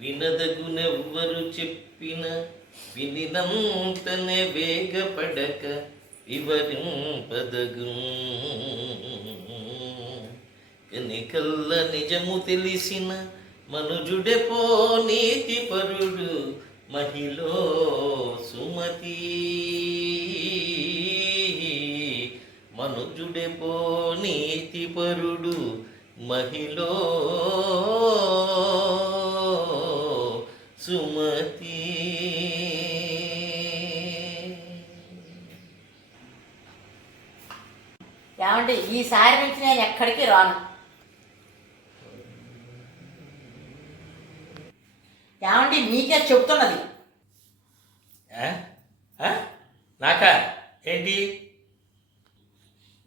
వినదగునెవ్వరు చెప్పిన వినినంతనే వేగపడక వివరింపదగు. కనికల్ల నిజము తెలిసిన మనుజుడే పో నీతి పరుడు మహిళ సుమతి. మనుజుడే పో నీతి పరుడు మహిళ సుమతి. ఏమండి ఈసారి నుంచి నేను ఎక్కడికి రాను. ఏమండి మీకే చెప్తున్నది? నాకా? ఏంటి?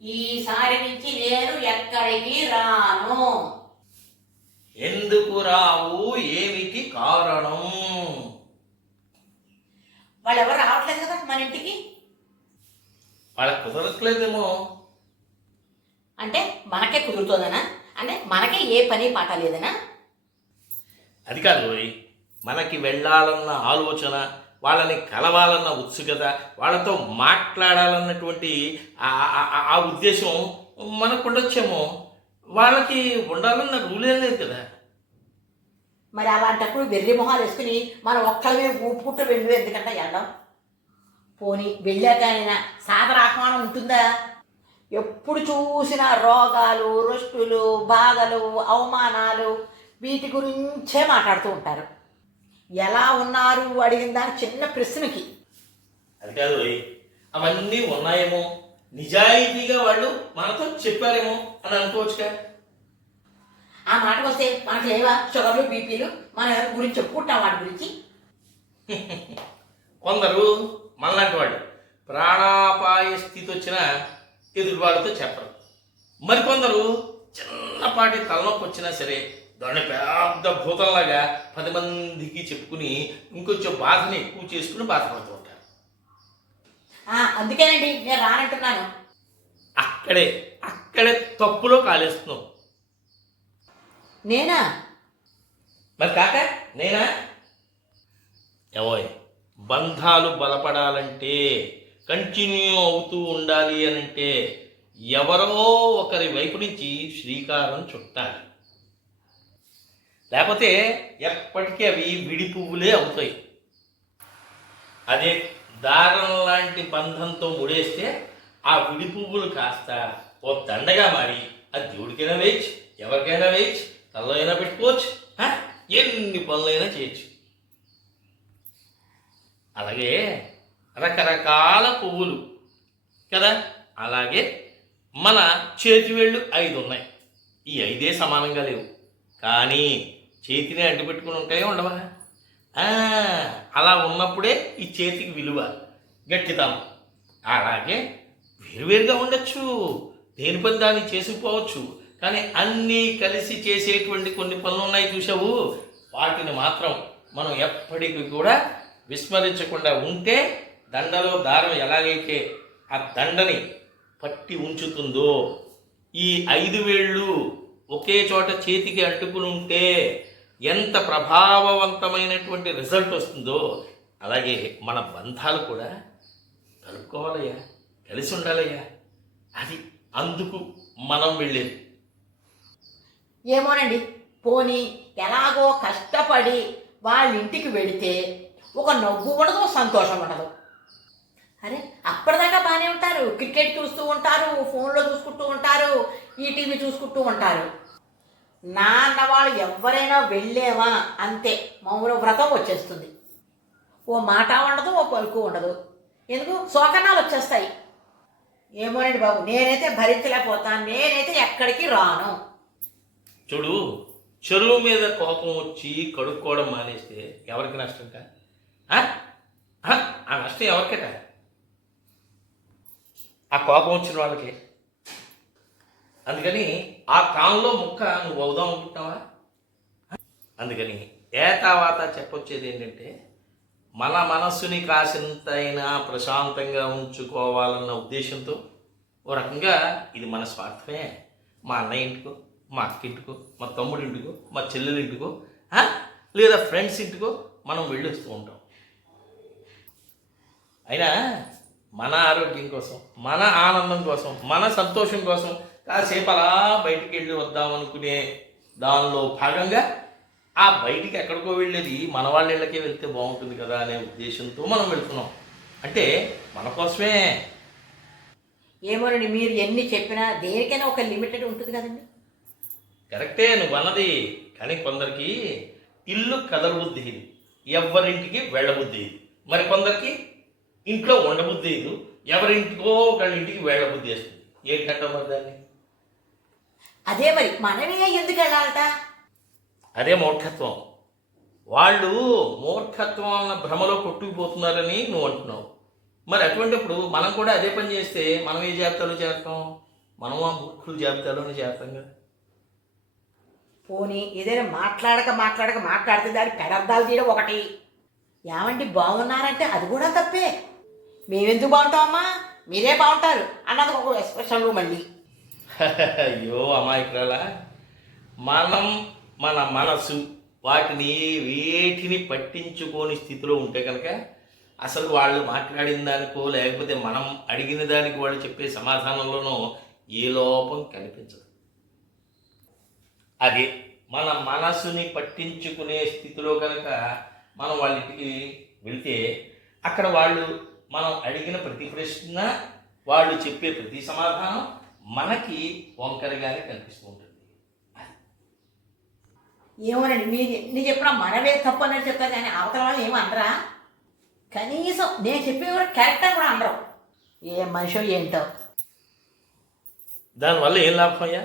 ఈసారి నుంచి నేను ఎక్కడికి రాను. ఎందుకు రావు? ఏమిటి కారణం? వాళ్ళు ఎవరు రావట్లేదు కదా మన ఇంటికి? వాళ్ళకి కుదరట్లేదేమో. అంటే మనకే కుదురుతుందనా? అంటే మనకే ఏ పని పాట లేదనా? అది కాదు. మనకి వెళ్ళాలన్న ఆలోచన వాళ్ళని కలవాలన్న ఉత్సుకత వాళ్ళతో మాట్లాడాలన్నటువంటి ఆ ఉద్దేశం మనకు ఉండొచ్చేమో వాళ్ళకి ఉండాలన్న రూలే లేదు కదా. మరి అలాంటప్పుడు వెర్రి మొహాలు వేసుకుని మనం ఒక్కళ్ళమే ఊపుకుంటూ వెళ్ళి ఎందుకంటే వెళ్ళడం? పోనీ వెళ్ళాకైనా సాదర ఆహ్వానం ఉంటుందా? ఎప్పుడు చూసినా రోగాలు రుష్టులు బాధలు అవమానాలు వీటి గురించే మాట్లాడుతూ ఉంటారు. ఎలా ఉన్నారు అడిగిన దాని చిన్న ప్రశ్నకి. అది కాదు అవన్నీ ఉన్నాయేమో. నిజాయితీగా వాళ్ళు మనతో చెప్పారేమో అని అనుకోవచ్చుగా. ఆ మాటకు వస్తే మనకు లేవా? షుగర్లు బీపీలు? మన గురించి చెప్పుకుంటాం వాటి గురించి. కొందరు మనలాంటి వాళ్ళు ప్రాణాపాయ స్థితి వచ్చిన ఎదుటి వాళ్ళతో చెప్పరు. మరికొందరు చిన్నపాటి తలనొప్పి వచ్చినా సరే దాన్ని పెద్ద భూతంలాగా పది మందికి చెప్పుకుని ఇంకొంచెం బాధని ఎక్కువ చేసుకుని బాధపడుతూ ఉంటారు. అందుకేనండి నేను రానంటున్నాను. అక్కడే అక్కడే తప్పులో కాలేస్తున్నావు నేనా? మరి కాక నేనా? ఎవోయ్ బంధాలు బలపడాలంటే కంటిన్యూ అవుతూ ఉండాలి అని అంటే ఎవరో ఒకరి వైపు నుంచి శ్రీకారం చుట్టాలి. లేకపోతే ఎప్పటికీ అవి విడి పువ్వులే అవుతాయి. అదే దారం లాంటి బంధంతో ముడేస్తే ఆ విడి పువ్వులు కాస్త ఓ దండగా మారి అది దేవుడికైనా వేయచ్చు ఎవరికైనా వేయచ్చు. తలలో అయినా పెట్టుకోవచ్చు ఎన్ని పనులైనా చేయొచ్చు. అలాగే రకరకాల పువ్వులు కదా? అలాగే మన చేతి వేళ్ళు ఐదు ఉన్నాయి. ఈ ఐదే సమానంగా లేవు. కానీ చేతిని అడ్డుపెట్టుకుని ఉంటాయో ఉండవా? అలా ఉన్నప్పుడే ఈ చేతికి విలువ గట్టితనం అలాగే వేరువేరుగా ఉండొచ్చు. దేని పని దాన్ని చేసుకుపోవచ్చు? కానీ అన్నీ కలిసి చేసేటువంటి కొన్ని పనులు ఉన్నాయి చూసావు వాటిని మాత్రం మనం ఎప్పటికీ కూడా విస్మరించకుండా ఉంటే దండలో దారం ఎలాగైతే ఆ దండని పట్టి ఉంచుతుందో ఈ ఐదు వేళ్ళు ఒకే చోట చేతికి అంటుకుని ఉంటే ఎంత ప్రభావవంతమైనటువంటి రిజల్ట్ వస్తుందో అలాగే మన బంధాలు కూడా కలుపుకోవాలయ్యా కలిసి ఉండాలయ్యా. అది అందుకు మనం వెళ్ళేది. ఏమోనండి. పోనీ ఎలాగో కష్టపడి వాళ్ళ ఇంటికి వెళితే ఒక నవ్వు ఉండదు సంతోషం ఉండదు. అరే అప్పటిదాకా బాగానే ఉంటారు. క్రికెట్ చూస్తూ ఉంటారు ఫోన్లో చూసుకుంటూ ఉంటారు ఈ టీవీ చూసుకుంటూ ఉంటారు. నాన్న వాళ్ళు ఎవరైనా వెళ్ళేవా? అంతే. మౌన వ్రతం వచ్చేస్తుంది. ఓ మాట ఉండదు ఓ పలుకు ఉండదు. ఎందుకు? శోకనాలు వచ్చేస్తాయి. ఏమోనండి బాబు నేనైతే భరించలేకపోతాను. నేనైతే ఎక్కడికి రాను. చూడు చెరువు మీద కోపం వచ్చి కడుక్కోవడం మానేస్తే ఎవరికి నష్టంట ఆ? ఆ? నష్టం ఎవరికట? ఆ కోపం వచ్చిన వాళ్ళకి. అందుకని ఆ కాలంలో ముక్క నువ్వు అవుదాం అనుకుంటున్నావా? అందుకని ఏతావాత చెప్పొచ్చేది ఏంటంటే మన మనస్సుని కాసింతైనా ప్రశాంతంగా ఉంచుకోవాలన్న ఉద్దేశంతో ఓ రకంగా ఇది మన స్వార్థమే. మా అన్నయ్య ఇంటికో మా అక్క ఇంటికో మా తమ్ముడి ఇంటికో మా చెల్లెలి ఇంటికో లేదా ఫ్రెండ్స్ ఇంటికో మనం వెళ్ళొస్తూ ఉంటాం. అయినా మన ఆరోగ్యం కోసం మన ఆనందం కోసం మన సంతోషం కోసం కాసేపు అలా బయటికి వెళ్ళి వద్దాం అనుకునే దానిలో భాగంగా ఆ బయటికి ఎక్కడికో వెళ్ళేది మన వాళ్ళ ఇళ్ళకే వెళ్తే బాగుంటుంది కదా అనే ఉద్దేశంతో మనం వెళ్తున్నాం. అంటే మన కోసమే. ఏమోనండి మీరు ఎన్ని చెప్పినా దేనికైనా ఒక లిమిటెడ్ ఉంటుంది కదండి. కరెక్టే నువ్వు అన్నది కానీ కొందరికి ఇల్లు కదలబుద్ధి ఇది ఎవరింటికి వెళ్ళబుద్ధి ఇది మరి కొందరికి ఇంట్లో ఉండబుద్ధి ఇది ఎవరింటికో ఒకళ్ళ ఇంటికి వెళ్ళబుద్ధి వేస్తుంది ఏంటంటావు మరి దాన్ని? అదే మరి మనమే ఎందుకు వెళ్ళాలట? అదే మూర్ఖత్వం. వాళ్ళు మూర్ఖత్వం అన్న భ్రమలో కొట్టుకుపోతున్నారని నువ్వు అంటున్నావు. మరి అటువంటిప్పుడు మనం కూడా అదే పని చేస్తే మనం ఏ జాబితాలో చేస్తాం? మనం ఆ మూర్ఖుల జాబితాలోనే చేస్తాం కదా. పోనీ ఏదైనా మాట్లాడక మాట్లాడక మాట్లాడితే దాని పెడర్థాలు తీయడం ఒకటి. ఏమండి బాగున్నారంటే అది కూడా తప్పే. మేమెందుకు బాగుంటామమ్మా? మీరే బాగుంటారు అన్నది ఒక ఎక్స్ప్రెషన్లు మళ్ళీ అయ్యో అమాయకురాలా. మనం మన మనసు వాటిని వేటిని పట్టించుకోని స్థితిలో ఉంటే కనుక అసలు వాళ్ళు మాట్లాడిన దానికో లేకపోతే మనం అడిగిన దానికి వాళ్ళు చెప్పే సమాధానంలోనో ఏ లోపం కనిపించదు. అదే మన మనసుని పట్టించుకునే స్థితిలో కనుక మనం వాళ్ళ ఇంటికి వెళ్తే అక్కడ వాళ్ళు మనం అడిగిన ప్రతి ప్రశ్న వాళ్ళు చెప్పే ప్రతి సమాధానం మనకి వంకరగానే కనిపిస్తూ ఉంటుంది. ఏమోనండి మీరు ఎన్ని చెప్పినా మనమే తప్పు అన్నట్టు చెప్తారు కానీ అవతల వాళ్ళు ఏమి అనరా? కనీసం నేను చెప్పే కూడా కరెక్ట్ కూడా అనరు. ఏ మనిషో ఏంటో. దానివల్ల ఏం లాభం అయ్యా?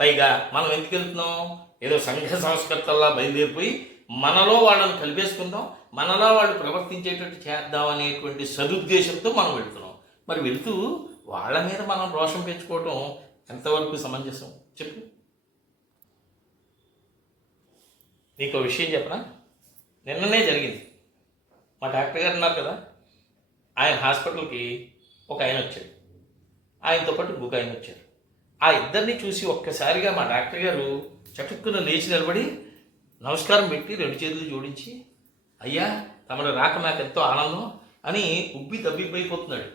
పైగా మనం ఎందుకు వెళ్తున్నాం? ఏదో సంఘ సంస్కర్తల్లా బయలుదేరిపోయి మనలో వాళ్ళని కలిపేసుకుందాం మనలో వాళ్ళు ప్రవర్తించేటట్టు చేద్దాం అనేటువంటి సదుద్దేశంతో మనం వెళ్తున్నాం. మరి వెళ్తూ వాళ్ళ మీద మనం రోషం పెంచుకోవటం ఎంతవరకు సమంజసం? చెప్పు. నీకు విషయం చెప్పనా? నిన్ననే జరిగింది. మా డాక్టర్ గారు ఉన్నారు కదా ఆయన హాస్పిటల్కి ఒక ఆయన వచ్చాడు. ఆయనతో పాటు ఇంకొక ఆయన వచ్చాడు ఆ ఇద్దరిని చూసి ఒక్కసారిగా మా డాక్టర్ గారు చటుక్కున లేచి నిలబడి నమస్కారం పెట్టి రెండు చేతులు జోడించి అయ్యా తమను రాక నాకు ఎంతో ఆనందం అని ఉబ్బి తబ్బిబ్బైపోతున్నాడు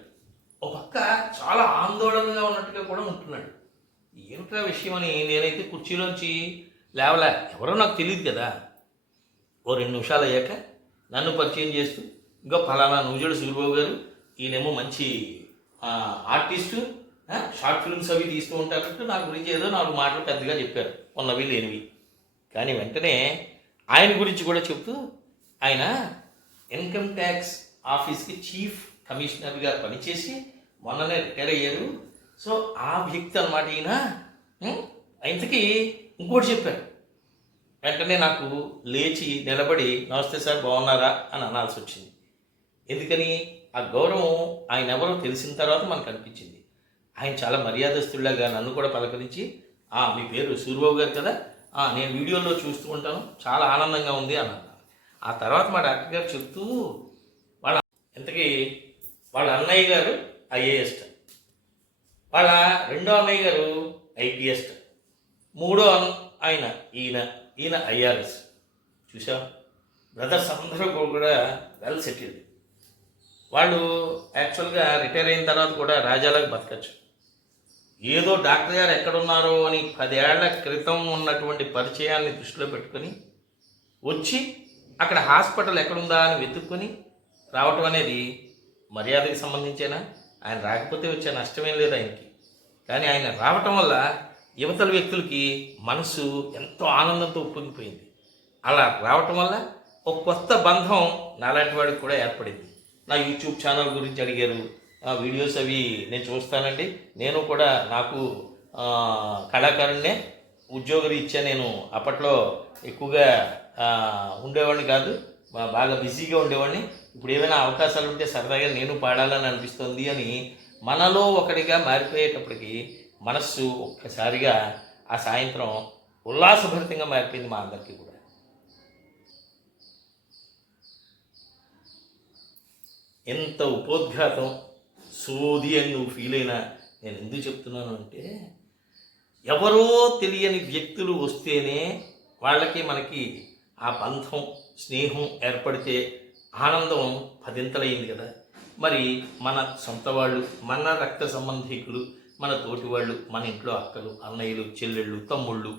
ఒక పక్క చాలా ఆందోళనగా ఉన్నట్టుగా కూడా ఉంటున్నాడు. ఏమిటా విషయం అని నేనైతే కుర్చీలోంచి లేవలే? ఎవరో నాకు తెలియదు కదా. ఓ రెండు నిమిషాలు అయ్యాక నన్ను పరిచయం చేస్తూ ఇంకా ఫలానా నూజుడు సూరిబాబు గారు ఈయనేమో మంచి ఆర్టిస్టు షార్ట్ ఫిల్మ్స్ అవి తీస్తూ ఉంటారంటే నా గురించి ఏదో నాలుగు మాటలు పెద్దగా చెప్పారు. ఉన్నవి లేనివి. కానీ వెంటనే ఆయన గురించి కూడా చెప్తూ ఆయన ఇన్కమ్ ట్యాక్స్ ఆఫీస్కి చీఫ్ కమిషనర్గా పనిచేసి మొన్ననే రిటైర్ అయ్యారు. సో ఆ వ్యక్తి అనమాట ఈయన. ఇంతకీ ఇంకోటి చెప్పారు. వెంటనే నాకు లేచి నిలబడి నమస్తే సార్ బాగున్నారా? అని అనాల్సి వచ్చింది. ఎందుకని? ఆ గౌరవం ఆయన ఎవరో తెలిసిన తర్వాత మనకు అనిపించింది. ఆయన చాలా మర్యాదస్తులాగా నన్ను కూడా పలకరించి "ఆ, మీ పేరు సూర్యబాబు గారు కదా? నేను వీడియోలో చూస్తూ ఉంటాను చాలా ఆనందంగా ఉంది అని అన్నారు ఆ తర్వాత మా డాక్టర్ గారు చెప్తూ వాళ్ళ ఇంతకీ వాళ్ళ అన్నయ్య గారు ఐఏఎస్ట్ వాళ్ళ రెండో అన్నయ్య గారు ఐపీఎస్ మూడో ఆయన ఈయన ఈయన ఐఆర్ఎస్. చూసా బ్రదర్స్ అందరూ కూడా వెల్ సెటిల్డ్. వాళ్ళు యాక్చువల్గా రిటైర్ అయిన తర్వాత కూడా రాజాలకు బతకచ్చు. ఏదో డాక్టర్ గారు ఎక్కడున్నారో అని పదేళ్ళ క్రితం ఉన్నటువంటి పరిచయాన్ని దృష్టిలో పెట్టుకొని వచ్చి అక్కడ హాస్పిటల్ ఎక్కడుందా అని వెతుక్కొని రావటం అనేది మర్యాదకి సంబంధించేనా? ఆయన రాకపోతే వచ్చే నష్టమేం లేదు ఆయనకి. కానీ ఆయన రావటం వల్ల యువతల వ్యక్తులకి మనసు ఎంతో ఆనందంతో ఉప్పొంగిపోయింది. అలా రావటం వల్ల ఒక కొత్త బంధం నాలాంటి వాడికి కూడా ఏర్పడింది. నా యూట్యూబ్ ఛానల్ గురించి అడిగారు వీడియోస్ అవి నేను చూస్తానండి. నేను కూడా నాకు కళాకారుణ్ణే ఉద్యోగరీత్యా నేను అప్పట్లో ఎక్కువగా ఉండేవాడిని కాదు. బాగా బిజీగా ఉండేవాడిని. ఇప్పుడు ఏమైనా అవకాశాలు ఉంటే సరదాగా నేను పాడాలని అనిపిస్తుంది అని మనలో ఒకటిగా మారిపోయేటప్పటికి మనస్సు ఒక్కసారిగా ఆ సాయంత్రం ఉల్లాసభరితంగా మారిపోయింది మా అందరికీ కూడా. ఎంత ఉపోద్ఘాతం సోది అని నువ్వు ఫీల్ అయినా నేను ఎందుకు చెప్తున్నాను అంటే ఎవరో తెలియని వ్యక్తులు వస్తేనే వాళ్ళకి మనకి ఆ బంధం స్నేహం ఏర్పడితే ఆనందం పదింతలైంది కదా. మరి మన సొంత వాళ్ళు మన రక్త సంబంధికులు మన తోటి వాళ్ళు మన ఇంట్లో అక్కలు అన్నయ్యలు చెల్లెళ్ళు తమ్ముళ్ళు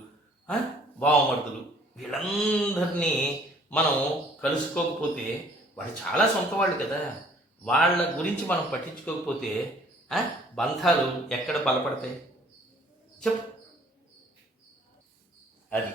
బావమర్దులు వీళ్ళందరినీ మనం కలుసుకోకపోతే వాళ్ళు చాలా సొంత వాళ్ళు కదా. వాళ్ళ గురించి మనం పట్టించుకోకపోతే బంధాలు ఎక్కడ బలపడతాయి? చెప్పు. అది.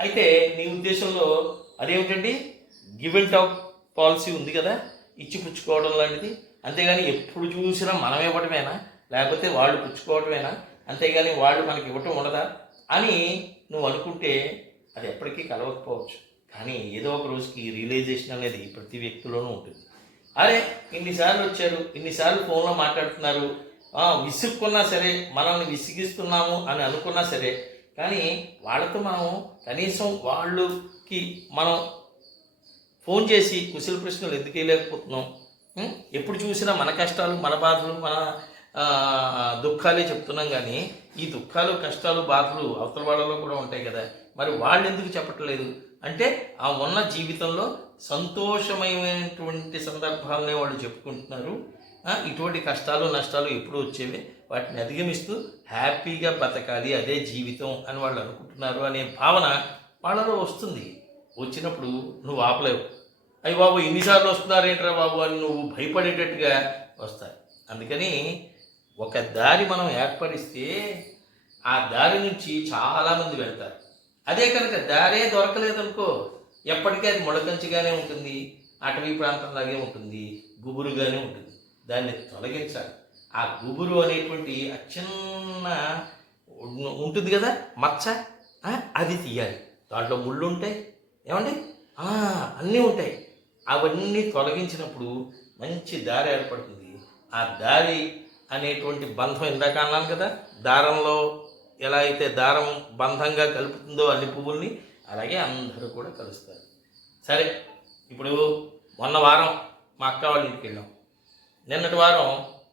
అయితే నీ ఉద్దేశంలో అదేమిటండి? గివ్ అండ్ టాక్ పాలసీ ఉంది కదా ఇచ్చి పుచ్చుకోవడం లాంటిది. అంతేగాని ఎప్పుడు చూసినా మనం ఇవ్వటమేనా? లేకపోతే వాళ్ళు పుచ్చుకోవటమేనా? అంతేగాని వాళ్ళు మనకి ఇవ్వటం ఉండదా? అని నువ్వు అనుకుంటే అది ఎప్పటికీ కలవకపోవచ్చు. కానీ ఏదో ఒక రోజుకి రియలైజేషన్ అనేది ప్రతి వ్యక్తిలోనూ ఉంటుంది. అరే ఇన్నిసార్లు వచ్చారు ఇన్నిసార్లు ఫోన్లో మాట్లాడుతున్నారు. విసుక్కున్నా సరే మనల్ని విసిగిస్తున్నాము అని అనుకున్నా సరే కానీ వాళ్ళతో మనం కనీసం వాళ్ళకి మనం ఫోన్ చేసి కుశల ప్రశ్నలు ఎందుకు వేయలేకపోతున్నాం? ఎప్పుడు చూసినా మన కష్టాలు మన బాధలు మన దుఃఖాలే చెప్తున్నాం కానీ ఈ దుఃఖాలు కష్టాలు బాధలు అవతల వాళ్ళలో కూడా ఉంటాయి కదా. మరి వాళ్ళు ఎందుకు చెప్పట్లేదు? అంటే ఆ ఉన్న జీవితంలో సంతోషమైనటువంటి సందర్భాలనే వాళ్ళు చెప్పుకుంటున్నారు. ఇటువంటి కష్టాలు నష్టాలు ఎప్పుడు వచ్చేవి. వాటిని అధిగమిస్తూ హ్యాపీగా బతకాలి అదే జీవితం అని వాళ్ళు అనుకుంటున్నారు అనే భావన వాళ్ళలో వస్తుంది. వచ్చినప్పుడు నువ్వు ఆపలేవు. అయ్యి బాబు ఇన్నిసార్లు వస్తున్నారేంట్రా బాబు అని నువ్వు భయపడేటట్టుగా వస్తాయి. అందుకని ఒక దారి మనం ఏర్పరిస్తే ఆ దారి నుంచి చాలామంది వెళ్తారు. అదే కనుక దారే దొరకలేదనుకో ఎప్పటికీ అది మొడకంచిగానే ఉంటుంది అటవీ ప్రాంతంలాగే ఉంటుంది గుబురుగానే ఉంటుంది. దాన్ని తొలగించాలి. ఆ గుబురు అనేటువంటి ఆ చిన్న ఉంటుంది కదా మచ్చ అది తీయాలి. దాంట్లో ముళ్ళు ఉంటాయి ఏమండి అన్నీ ఉంటాయి. అవన్నీ తొలగించినప్పుడు మంచి దారి ఏర్పడుతుంది. ఆ దారి అనేటువంటి బంధం ఇందాక అన్నాను కదా దారంలో ఎలా అయితే దారం బంధంగా కలుపుతుందో అన్ని పువ్వుల్ని అలాగే అందరూ కూడా కలుస్తారు. సరే ఇప్పుడు మొన్న వారం మా అక్క వాళ్ళ ఇంటికి వెళ్ళాం. నిన్నటి వారం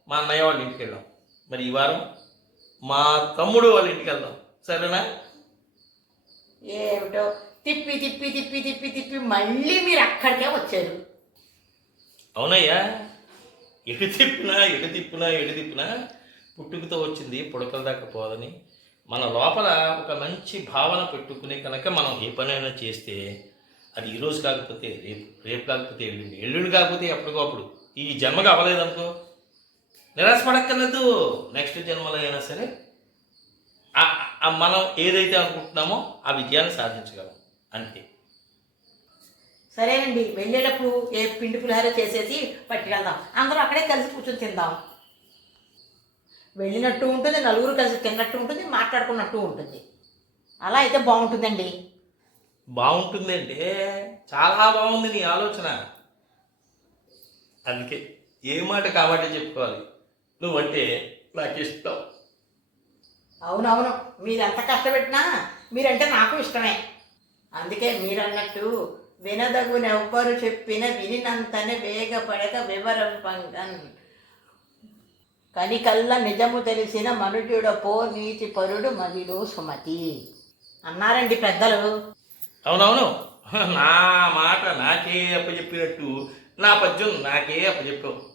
మా అన్నయ్య వాళ్ళ ఇంటికి వెళ్ళాం. మరి ఈ వారం మా తమ్ముడు వాళ్ళ ఇంటికి వెళ్దాం. సరేనా? ఏమిటో తిప్పి తిప్పి తిప్పి తిప్పి తిప్పి మళ్ళీ మీరు అక్కడికే వచ్చారు. అవునయ్యా ఎటు తిప్పినా ఎటు తిప్పినా ఎటు తిప్పినా పుట్టుకతో వచ్చింది పుడకల దాకా పోదని మన లోపల ఒక మంచి భావన పెట్టుకుని కనుక మనం ఏ పనైనా చేస్తే అది ఈరోజు కాకపోతే రేపు రేపు కాకపోతే ఎల్లుండి ఎల్లుండి కాకపోతే ఎప్పటికప్పుడు ఈ జన్మకు అవ్వలేదనుకో నిరాశపడక్కర్లేదు. నెక్స్ట్ జన్మలో అయినా సరే మనం ఏదైతే అనుకుంటున్నామో ఆ విజయాన్ని సాధించగలం. అంతే. సరేనండి. వెళ్ళేటప్పుడు ఏ పిండి పులిహార చేసేసి పట్టుకెళ్దాం. అందరూ అక్కడే కలిసి కూర్చొని తిందాం. వెళ్ళినట్టు ఉంటుంది నలుగురు కలిసి తిన్నట్టు ఉంటుంది మాట్లాడుకున్నట్టు ఉంటుంది. అలా అయితే బాగుంటుందండి. బాగుంటుందంటే చాలా బాగుంది నీ ఆలోచన. అందుకే ఏ మాట కాబట్టి చెప్పుకోవాలి. నువ్వంటే నాకు ఇష్టం. అవునవును. మీరు ఎంత కష్టపెట్టినా మీరంటే నాకు ఇష్టమే. అందుకే మీరన్నట్టు వినదగునెవ్వరు చెప్పిన వినినంతనే వేగపడక వివరం పంగన్. కనికల్ల నిజము తెలిసిన మనుజుడపో నీతి పరుడు మదిలో సుమతి. అన్నారండి పెద్దలు. అవునవును. నా మాట నాకే అప్పచెప్పినట్టు నా పద్యం నాకే అప్పచెప్పావు.